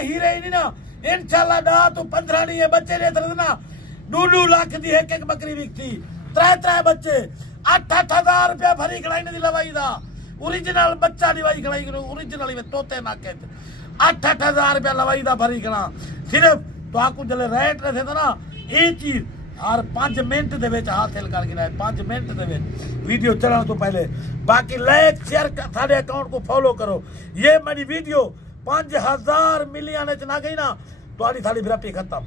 हीरे ही नहीं ना इंशाल्लाह डा तू 15 नहीं है बच्चे ने ना 2 लाख दी एक बकरी बिकती 3 बच्चे 8,000 रुपया भरी खड़ाई ने लवाई दा ओरिजिनल बच्चा दिवाई खड़ाई ओरिजिनल में तोते नाके 8,000 रुपया लवाई दा भरी खड़ा सिर्फ तो आपको जले रेट रहे थे ना ये चीज हर 5 मिनट दे विच हासिल कर गिना 5 मिनट दे विच वीडियो चलाने तो पहले बाकी लाइक शेयर साडे अकाउंट को फॉलो करो ये मेरी वीडियो 5,000 मिलियन च ना गई ना तो साड़ी फिरपी खत्म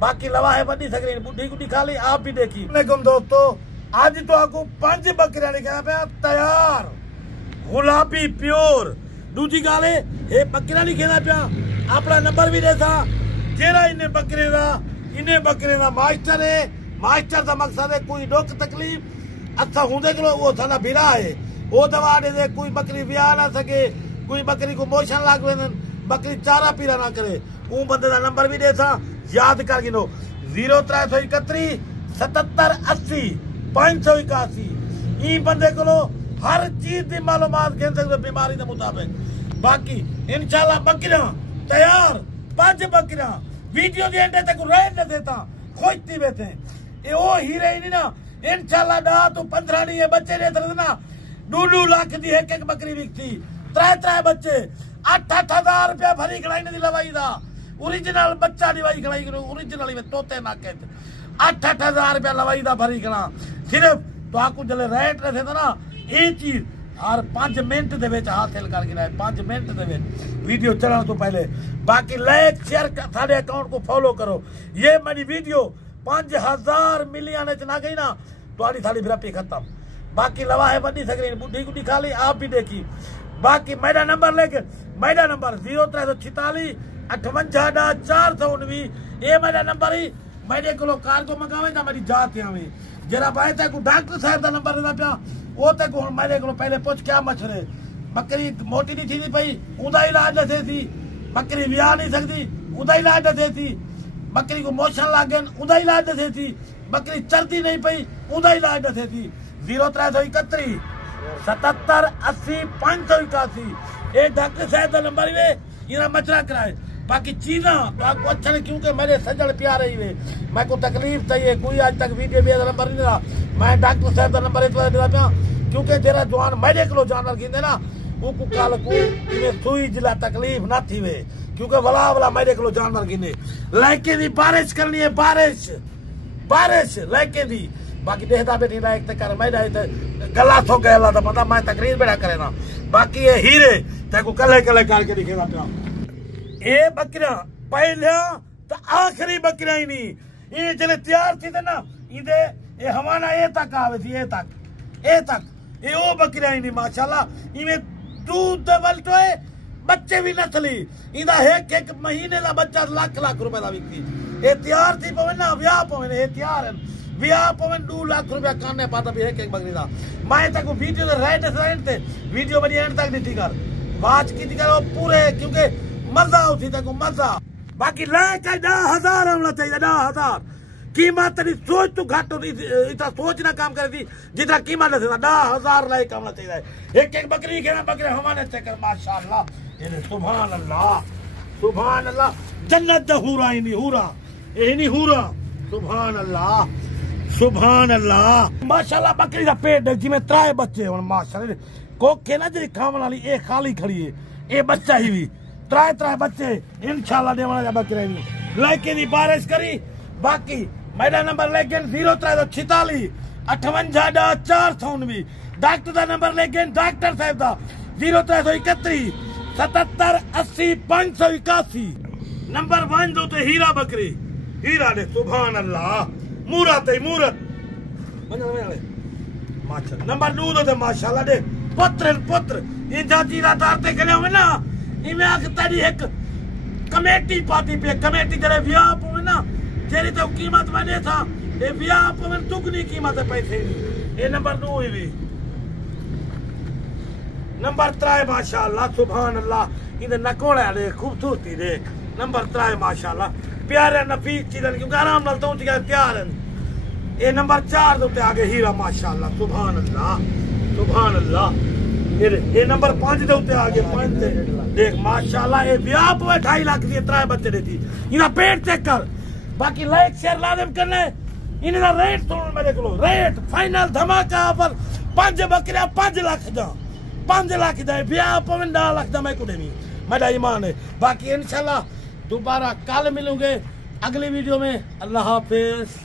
बाकी लवा है बड़ी स्क्रीन बुढ़ी गुड्डी खाली आप भी देखी दोस्तों आज तो आपको 5 बकरियां लिखा पे तैयार गुलाबी प्योर दूजी गाल ये बकरियां लिखे पे अपना नंबर भी देता जेरा इन्हें बकरे का मास्टर है मास्टर का मकसद है कोई दुख तकलीफ अच्छा होंदे को वो साडा बिरा है वो दवा दे दे कोई बकरी ब्याह ना सके कोई बकरी को मोशन लग वे बकरी चारा पीरा ना करे वो बंदे का नंबर भी देसा याद कर गिनो 0331 77 80 581 ई बंदे को हर चीज की मालूमात गिन सकते बीमारी के मुताबिक बाकी इंशाल्लाह बकरियां तैयार 5 बकरियां वीडियो के एंड तक रेट न देता खोजती बैठे ये वो हीरे ही नहीं ना इंशाल्लाह डा तू 15 नहीं है बच्चे ने ना 2 लाख दी एक बकरी बिकती 3 बच्चे 8,000 रुपया भरी खड़ाई ने लवाई दा ओरिजिनल बच्चा दिवाई खड़ाई ओरिजिनल में तोते नाके 8,000 रुपया लवाई दा भरी खड़ा सिर्फ तो आपको जले रेट रहे थे ना ये चीज हर 5 मिनट दे विच हासिल कर गिना 5 मिनट दे विच वीडियो चलाने तो पहले बाकी लाइक शेयर साडे अकाउंट को फॉलो करो ये मेरी वीडियो 5,000 मिलियन च ना गई ना तो साड़ी फिरपी खत्म बाकी लवा है बड़ी स्क्रीन बुढ़ी गुड्डी खाली आप भी देखी बाकी मेरा नंबर लेके मेरा नंबर 0346 58 419 ये मेरा नंबर ही मेरे को कार को मंगावे ना मेरी जात आवे जरा भाई तक डॉक्टर साहब का नंबर देना पिया वो तक मेरे को पहले पूछ क्या मछरे बकरी मोटी नहीं थी पई उदा इलाज न थे बकरी ब्याह नहीं सकती उदा इलाज न थे बकरी को मोशन लग गए उदा इलाज न थे बकरी चलती नहीं पई उदा इलाज न थे 0331 77 80 581 ये डॉक्टर साहब का नंबर ही इना मचरा कराए बाकी चीजा तो आपको अच्छा नहीं क्योंकि मेरे सजल प्यार ही वे मैं को तकलीफ चाहिए कोई आज तक वीडियो भी नंबर नहीं रहा मैं डॉक्टर साहब का नंबर इस बार दिया क्योंकि जरा जवान मेरे को जानवर गिंदे ना वो काल को सुई जिला तकलीफ ना थी वे क्योंकि भला मेरे को जानवर गिंदे लैके दी बारिश करनी है बारिश लैके दी बाकी देखता बेटी लायक तक कर मैं गला थो गया तो पता मैं तकरीर बेड़ा करे ना बाकी ये हीरे तेको कले करके दिखेगा पिया ये बकरियां पहले तो आखिरी बकरियां ही नहीं ये जले तैयार थी ना ये हमारा ये तक आवे थी ये तक ये वो बकरियां ही नहीं माशाल्लाह इनमें दूध बलटो है बच्चे भी नस्ली इदा एक महीने का बच्चा लाख रुपए का बिकती ये तैयार थी पवे ना ब्याह पवे ये तैयार है ब्याह पवे 2 लाख रुपया काने पाता भी एक बकरी का मैं तक वीडियो राइट थे वीडियो बड़ी एंड तक दी कर बात की कर पूरे क्योंकि मजा उठी तक मजा बाकी लेकर 10,000 होना चाहिए 10,000 कीमत तेरी सोच तू घट होती इतना सोच ना काम करे थी जितना कीमत है 10,000 लाइक होना चाहिए एक बकरी के ना बकरे हमारे चक्कर माशाल्लाह सुभान अल्लाह जन्नत दा हूरा ही नहीं हूरा सुभान अल्लाह माशाल्लाह बकरी का पेट जिमें 3 बच्चे हुन माशाल्लाह कोके ना जी खावन वाली ये खाली खड़ी है ये बच्चा ही भी 3 बच्चे इंशाल्लाह देवाना बकरे लैके दी बारिश करी बाकी मेरा नंबर लेकिन 0346 58 419 डॉक्टर का नंबर लेकिन डॉक्टर साहब का 0331 77 80 581 नंबर 1 दो तो हीरा बकरी हीरा दे सुभान अल्लाह मूरत माशा नंबर 2 दो माशाल्लाह दे पुत्र ये जाती रात ते खड़े हुए ना इमे आख तड़ी एक कमेटी पाती पे कमेटी जरे ब्याह पवे ना जेरी तो कीमत बने था ये ब्याह पवे दुगनी कीमत है पैसे ये नंबर 2 ही नंबर 3 माशाल्लाह सुभान अल्लाह इधर नकोड़ा दे खूबसूरती देख नंबर 3 माशाल्लाह प्यारे नफीस चीज़ क्योंकि आराम नाल तो तैयार है ये नंबर 4 दे आगे हीरा माशाल्लाह सुभान अल्लाह ये नंबर 5 दे उत्ते आ गए 5 ते देख माशाल्लाह ये ब्याह पे 2.5 लाख दी 3 बच्चे देती इना पेट चेक कर बाकी लाइक शेयर लाजम करना इनका रेट सुन मेरे को रेट फाइनल धमाका पर 5 बकरियां 5 लाख दा 5 लाख दा ब्याह पे 10 लाख दा मैं को देनी मेरा ईमान है बाकी इंशाल्लाह दोबारा कल मिलूंगे अगली वीडियो में अल्लाह हाफिज